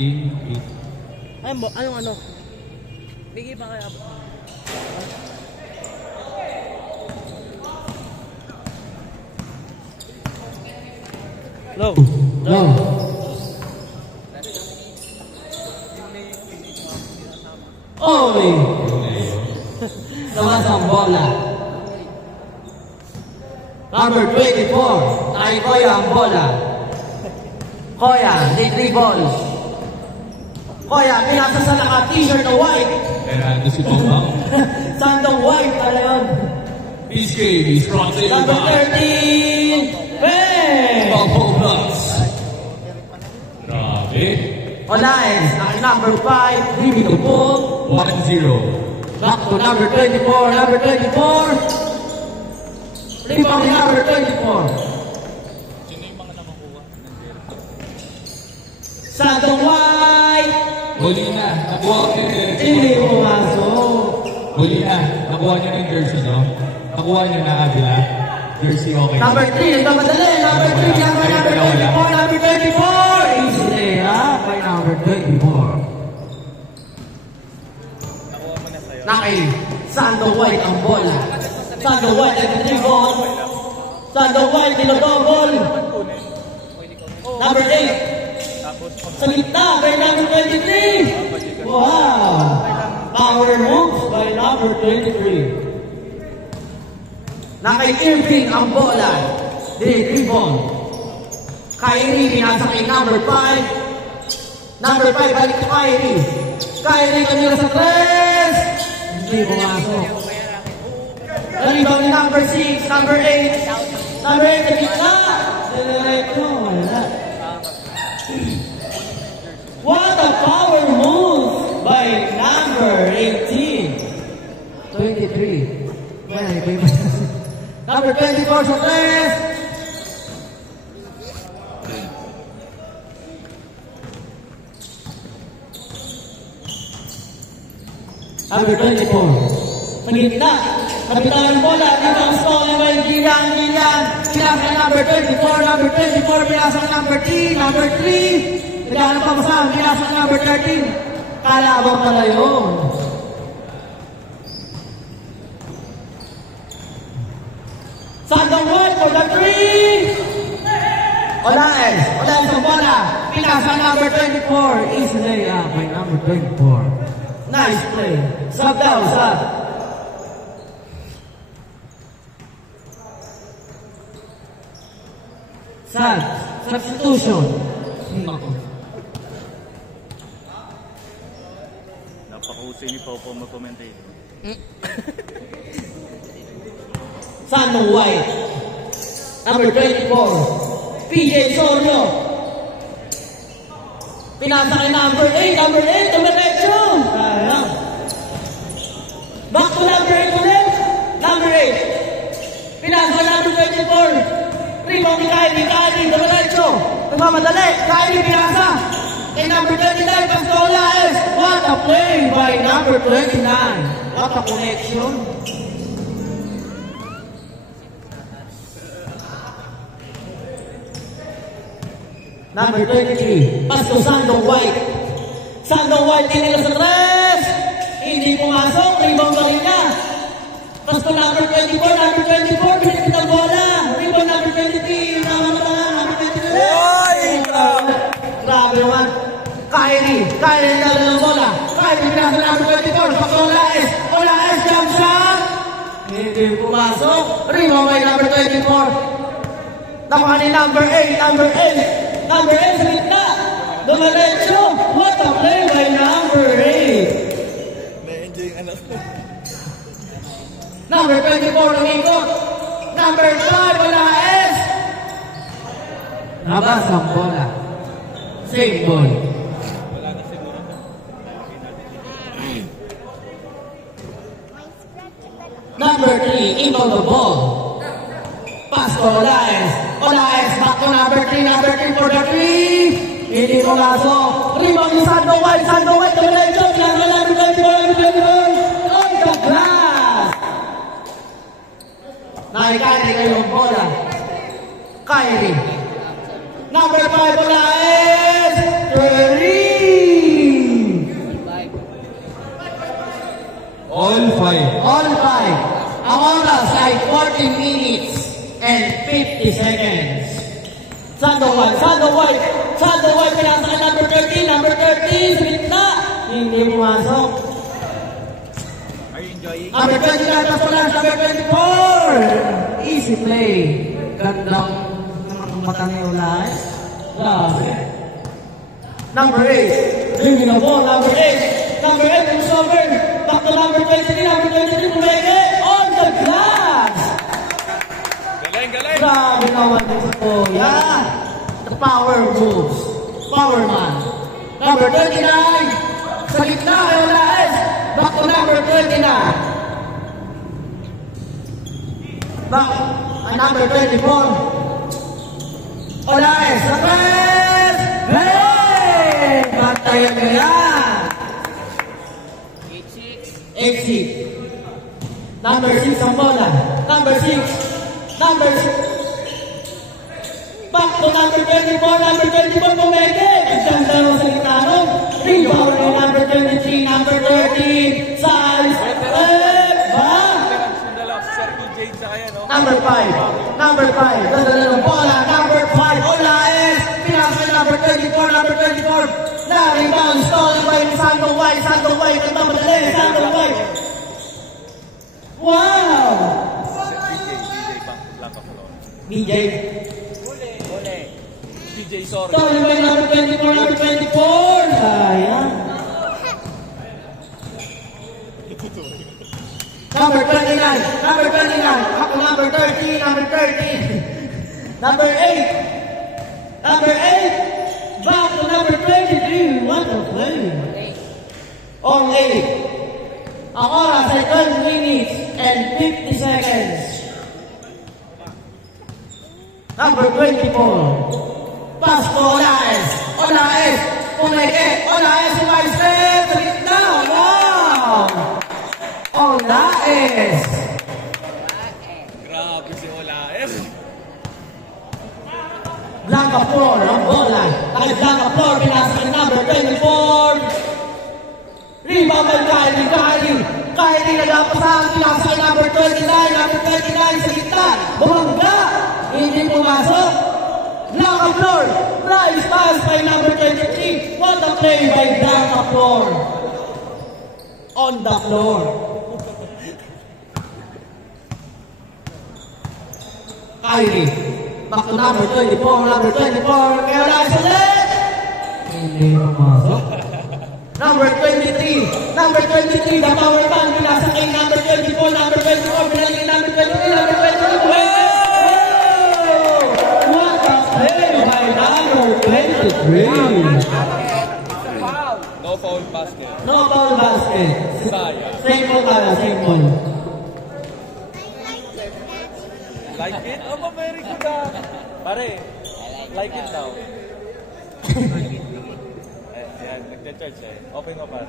Ay, anong ano? Bigay pa kaya? Low. Low. Oy! Labas ang bola. Number 24. Kay Koya ang bola. Koya, lead dribble. Koya, pinasa sa naka-t-shirt na white. And this is Bong. Sandong white pala yun. PJ is fronted Number by 13. Bang! Bong Plus. Grabe. Olaes, number 5. Leaving the ball. 1-0. Back to number 24. Number 24. Rebound number 24. Sandong white. Huli na. Nakuha niya yung Hindi pumasok. Huli na. Nakuha niya yung jersey, no? Nakuha niya na agla. Jersey, okay. Number 3, nagmamadali. Number 3, number 24. Number 24. Easy by number 24. Naki, Sandong white ang bola. Sandong white ang dribble. Sandong white dinodouble. Number 8. Sa gitna by number 23. Wow! Power moves by number 23. Na kay Irving ang bola. Dribble. Kyrie binasa kay number 5. Number 5 balik kay Kyrie. Kyrie kanila sa 3. Hindi pumasok. Rebound ni number 6, number 8. Number 8 sa gitna. Diretso. Wala. What a power move by number 18. 23. Number 24 sa 3. Number 24. Sa gitna. Kapitan ng bola. Dito ang stolen by Gilang. Pinasa number 24. Number 24. Pinasa number 3. Number 3. Kailangan pa masama, pinasa number 13. Kalabang pala yun. Sandong white for the 3. Olaes ang bola. Pinasa number 24. Easy layup by number 24. Nice play. Sub daw, sub. Substitution. Napakahusay ni Popo mag-commentate. Sandong white. Number 24. PJ Sorio. Pinasa kay number 8. Number 8. Diretso. Back to number 8 ulit. Number 8. Pinasa number 24. Rebound ni Kyrie. Diretso. Nagmamadali. Kyrie pinasa. Kay number 29. Olaes. What a play by number 29. What a connection. Number 23, pass to Sandong white. Sandong white, tinila sa 3. Hindi pumasok, rebound pa rin na. Pass to number 24, number 24, pinipit ang bola. Rebound number 23, number 23. Grabe naman. Kyrie nila ng bola. Kyrie pinasa number 24, pass to Olaes, jump shot. Hindi pumasok, rebound by number 24. Nakuha ni number 8, Number 8 sa gitna. Dumaretso. What a play by number 8. Na-enjoy yung anak ko. Number 24 ang ikot. Number 5 Olaes. Labas ang bola. Save ball. Number 3 into the ball. Pass to Olaes. Olaes back to number 3 for the 3. Hindi pumasok. Rebound ni Sandong white. Diretso. Number 24. On the glass. Kyrie kayo ang bola. Kyrie. Number 5 Olaes. 3. 5. All five. Ang oras ay 14 minutes and 50 seconds. Sando White, pinasa ka number 13, sa gitna. Hindi pumasok. Are you enjoying? Number 20 na Tasolas, number 24. Easy play. Gandang mata ni Ulay. Grabe. Number 8. Leaving the ball, number 8. Number 8, moves over. Back to number 23, Pumeke. On the glass. Galing! Grabe naman din si Kuya. The power moves. Power man. Number 29. Sa gitna ay Olaes. Back to number 29. Back at number 24. Olaes. Sa press. Hey! Bantayan nyo yan. 8-6. Number 6 ang bola. Number 6. Back to number 24, Pumeke. Ganda mo sa gitano. Rebound ni number 23, number 13. Size. Sir EJ sa kaya, no? Number 5. Ganda ng bola. Number 5, Olaes. Pinasa number 24. Na-rebound. Stolen by Sando White. Nagmamadali. Sando White. Wow! DJ pang Black of Law. BJ. DJ, sorry. Stolen by number 24. Sayang. Number 29. Ako number 13. Number 8. Back to number 22. What a play. On 8. Ang oras ay 12 minutes and 50 seconds. Number 24. Pass to Olaes. Pumeke. Olaes si Maestret. Sa gitna. Wow! Olaes. Grabe si Olaes. Blanca Flor ang bola. Dahil Blanca Flor, pinasa kay number 24. Rebound by Kylie nagapasahan, pinasa kay number 29 sa gitna. Bumangga. Hindi pumasok. Blanca Flor. Nice pass by number 23. What a play by Blanca Flor. On the floor. Kylie. Back to number 24. Kaya Olaes ulit. Hindi pumasok. Number 23, the power man, pinasa kay number 24, binalik kay number 23, What a play by number 23. No foul basket. No foul basket. Sayang. Same ball. Like it? Oh, very good Pare, like it now. Ayan, nagcha-charge Open mo pare.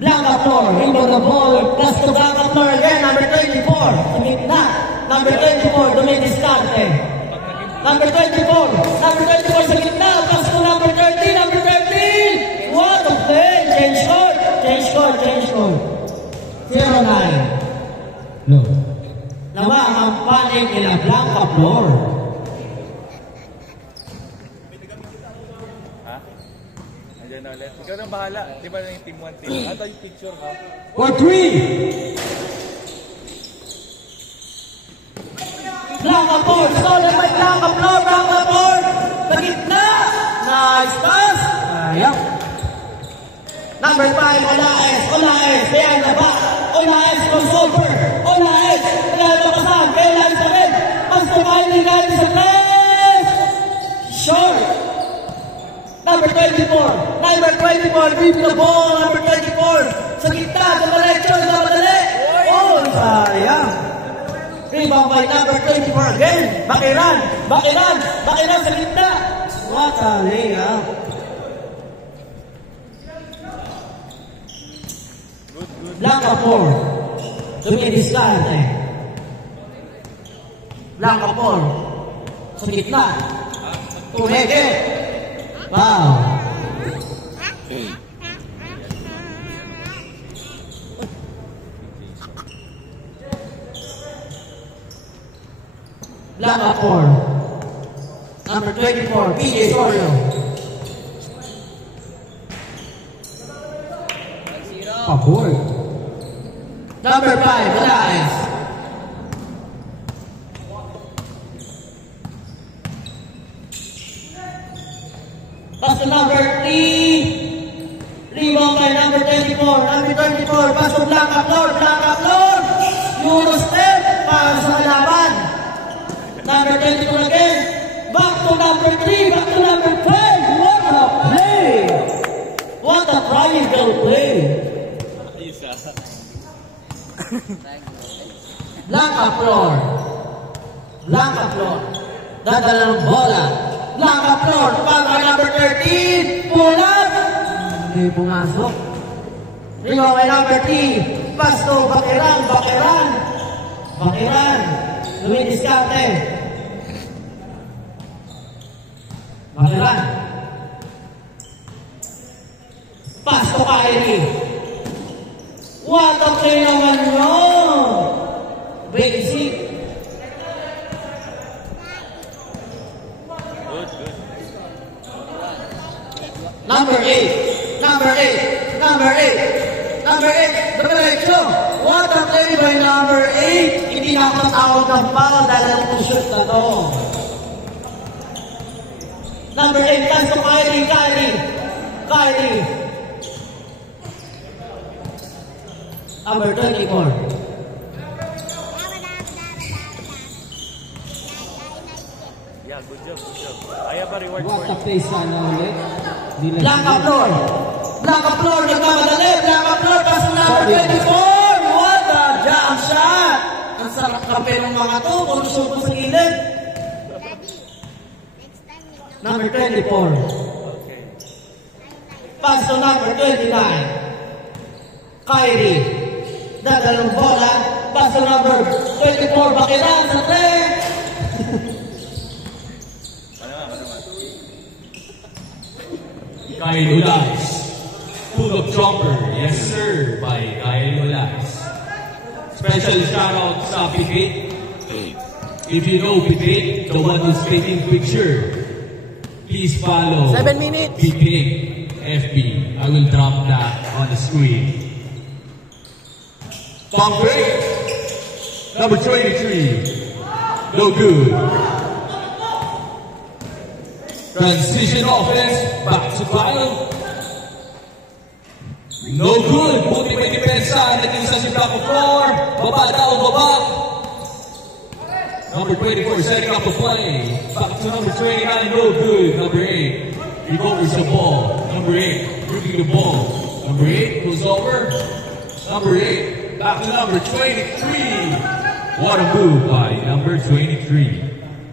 Blanca Flor, into the ball, plus to Blanca Flor again, number 24, sa gitna, number 24, Duminiscarte. Number 24 sa gitna, plus to number 13, What a play, change court. 0-9. No. Lamang ang panig nila Blanca Flor. Andiyan na ulit. Ikaw nang bahala. Di ba na yung team 1 team? Ito yung picture ha? For 3. Blanca Flor, stolen by Blanca Flor, sa gitna. Nice pass. Sayang. Number 5, Olaes, behind the back. Olaes crossover. Pinalapasan, kaya Elizabeth. Mas kumain sa press. Short. Number 24, leave the ball. Number 24, sa gitna, dumadali. Oh, sayang. Rebound by number 24 again. Bakiran sa gitna. What a layup. Blanca Flor. Duminiscarte. Blanca Flor. Sa gitna. Pumeke. Wow. Black up 4. Number 24, PJ Sorio. Pabor. Number 5, Elias. Pass to number 3. Rebound by number 24. Number 24, pass to Black up Lord. Black up Lord. Euro step para sa kalaban. Number 24 again. Back to number 3. Back to number 5. What a play! What a triangle play! Black up floor. Black up floor. Dadala ng bola. Black up floor. Pagka number 13. Pulat. Hindi pumasok. Rebound by number 3. Pass to Bakiran. Bakiran. Bakiran. Lumidiskarte. Bakiran. Pass to Kyrie. What a play naman yun! Basic. Number 8. Number 8. Number 8. Number 8. Diretso. What a play by number 8. Hindi nakatawag ng foul dahil ang shoot na to. Number 8. Pass to Kyrie. Kyrie. Kyrie. Number 24. Yeah, good job, good job. I have a reward for What you. a play sana ulit. Black up floor. Black up floor. Nagmamadali. Black up floor. Pass to number 24. What a jump shot. Ang sarap kape ng mga to. Kung gusto ko sa gilid. Number 24. Okay. Pass to number 29. Kyrie. Dadalong bola. Pass to number 24. Bakiran sa 3. Kyle Ulas. Pull-up jumper. Yes, sir. By Kyle Ulas. Special shout-out sa Pipit. If you know Pipit, the one who's taking picture, please follow 7 minutes. Pipit FB. I will drop that on the screen. Pump break. Number 23. No good. Transition offense. Back to Kyle. No good. Buti may depensa. Natin sa si Black of floor. Baba daw, baba. Number 24 setting up a play. Back to number 29. No good. Number 8. Recovers the ball. Number 8. Moving the ball. Number 8 goes over. Number 8. Back to number 23. What a move by number 23.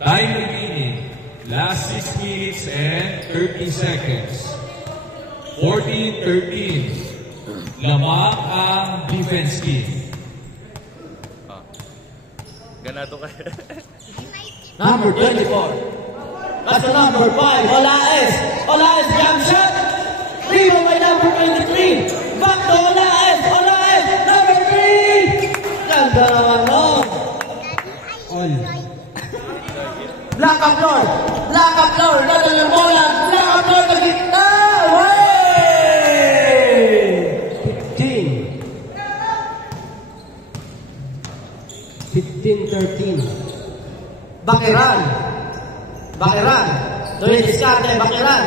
Time remaining. Last 6 minutes and 30 seconds. 14-13. Lamang ang defense team. Ganado kayo. Number 24. That's the number 5. Olaes. Olaes jump shot. Rebound by number 23. Back to Olaes. Olaes. Number 3. Ganda naman nun. All. Black up floor. Black up floor. Dadala ng bola. Black up floor na gitna. Way! 15-13. Bakiran. Bakiran. Tuloy diskarte. Bakiran.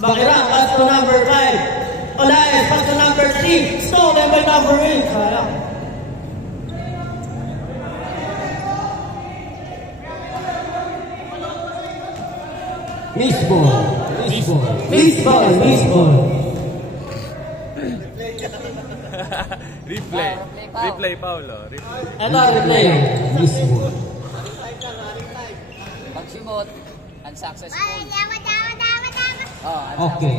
Bakiran. Pass to number 5. Olaes. Pass to number 3. Stolen by number 8. Sayang. Baseball. Baseball. Baseball. Baseball. Replay. Replay, Paulo. Replay. Ito, replay. Baseball. Pagsimot, unsuccessful. Okay.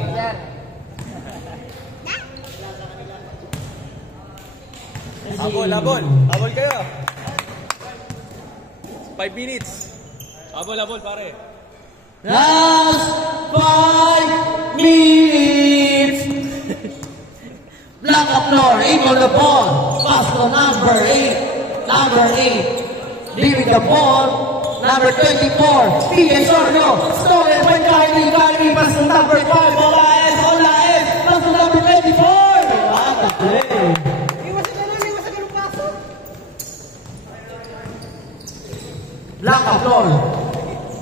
Habol, habol. Habol kayo. 5 minutes. Habol, habol, pare. Last 5 minutes. Black up floor, able the ball. Pass to number 8. number 8. Leaving the ball, number 24, PJ Sorno. Stolen by Kylie, pass to number 5, Olaes, pass to number 24. What a play.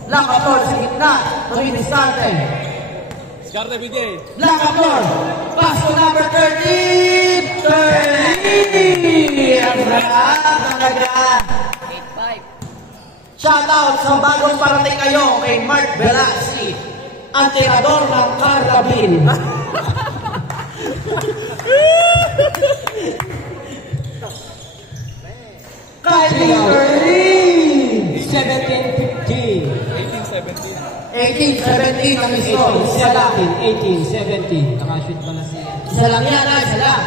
Lakapol sa gitna, tumitistante. Scar de Vijay. Lakapol, pass to number 13, 30. Ang sarap talaga. 8-5. Shoutout sa bagong parating kayo kay Mark Velasquez, ang tirador ng Carlabin. Kylie Irving, 17-15. 18-17 ang score. Isa lang. 18-17. Nakashoot ba na siya? Isa lang yan, isa lang.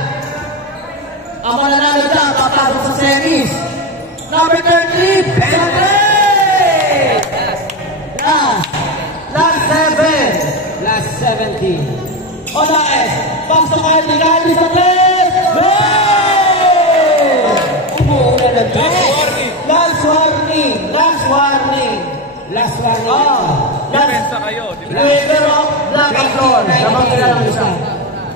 Ang mananalo dyan, papasok sa semis. Number 13, Pedre! Last 7. Last 17. Olaes, pasok Kylie sa place. Umuuna na Last warning. Last one. Depensa kayo. Waiver of black and gold. Namang lang isa.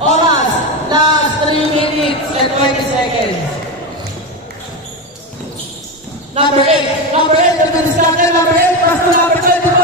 Oras, last 3 minutes and 20 seconds. Number 8, number 8, number 8, pass to number 24.